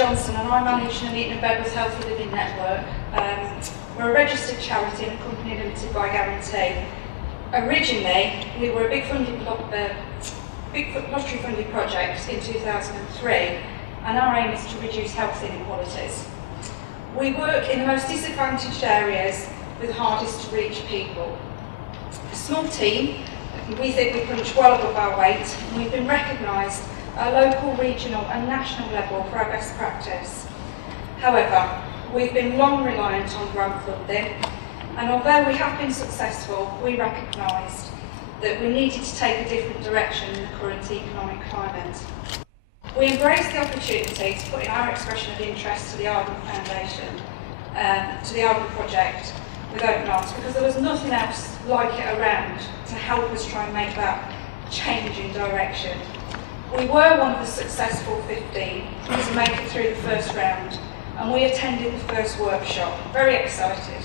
Johnson and I manage Nuneaton and Bedworth Healthy Living Network. We're a registered charity and a company limited by guarantee. Originally, we were a big lottery funded project in 2003, and our aim is to reduce health inequalities. We work in the most disadvantaged areas with the hardest to reach people. A small team, we think we punch well above our weight, and we've been recognised at a local, regional and national level for our best practice. However, we've been long reliant on grant funding, and although we have been successful, we recognised that we needed to take a different direction in the current economic climate. We embraced the opportunity to put in our expression of interest to the Arden Foundation, to the Arden Project, with open arms, because there was nothing else like it around to help us try and make that change in direction. We were one of the successful 15 to make it through the first round, and we attended the first workshop, very excited.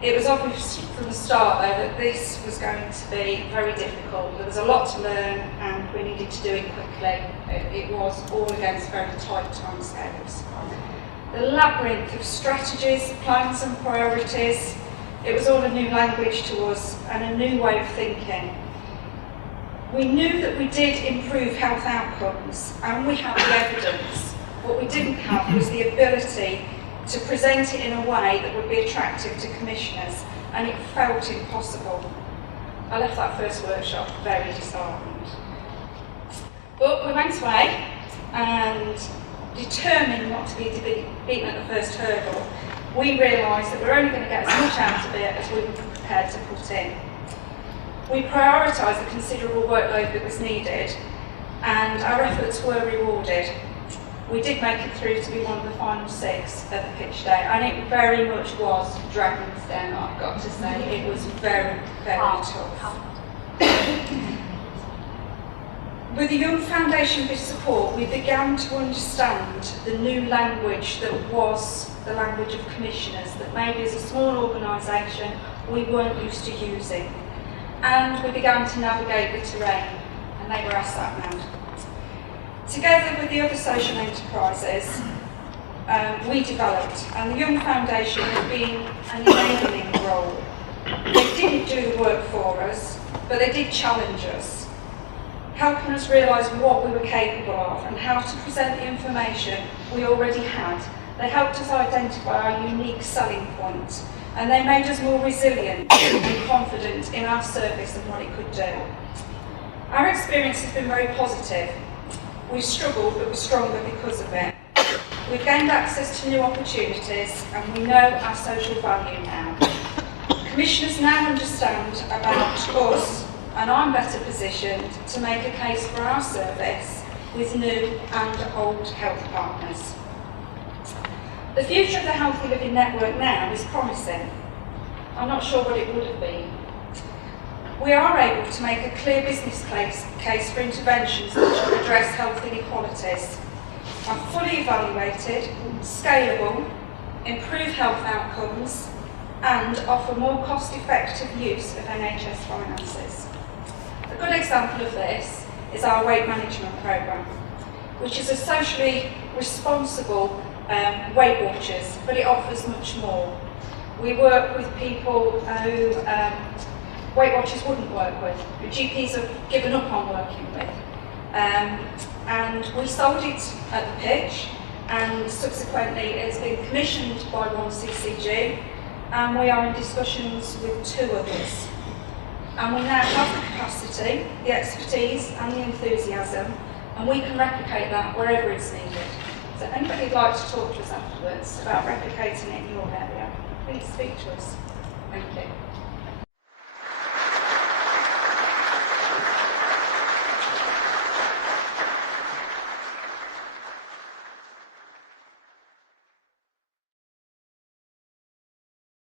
It was obvious from the start though that this was going to be very difficult. There was a lot to learn and we needed to do it quickly. It was all against very tight timescales. The labyrinth of strategies, plans and priorities, it was all a new language to us and a new way of thinking. We knew that we did improve health outcomes and we had the evidence. What we didn't have was the ability to present it in a way that would be attractive to commissioners, and it felt impossible. I left that first workshop very disheartened. But we went away and, determined not to be beaten at the first hurdle, we realised that we're only going to get as much out of it as we were prepared to put in. We prioritised the considerable workload that was needed, and our efforts were rewarded. We did make it through to be one of the final 6 at the pitch day, and it very much was Dragon's Den, I've got to say. It was very, very tough. With the Young Foundation for support, we began to understand the new language that was the language of commissioners, that maybe as a small organisation we weren't used to using. And we began to navigate the terrain, and they were our sat-nav. Together with the other social enterprises, we developed, and the Young Foundation has been an enabling role. They didn't do the work for us, but they did challenge us, helping us realise what we were capable of and how to present the information we already had. They helped us identify our unique selling points, and they made us more resilient and confident in our service and what it could do. Our experience has been very positive. We've struggled, but we're stronger because of it. We've gained access to new opportunities, and we know our social value now. Commissioners now understand about us, and I'm better positioned to make a case for our service with new and old health partners. The future of the Healthy Living Network now is promising. I'm not sure what it would have been. We are able to make a clear business case for interventions that should address health inequalities, are fully evaluated, scalable, improve health outcomes, and offer more cost-effective use of NHS finances. A good example of this is our weight management programme, which is a socially responsible Weight Watchers, but it offers much more. We work with people who Weight Watchers wouldn't work with, who GPs have given up on working with. And we sold it at the pitch, and subsequently it's been commissioned by one CCG, and we are in discussions with 2 others. And we now have the capacity, the expertise and the enthusiasm, and we can replicate that wherever it's needed. So if anybody would like to talk to us afterwards about replicating it in your area, please speak to us. Thank you.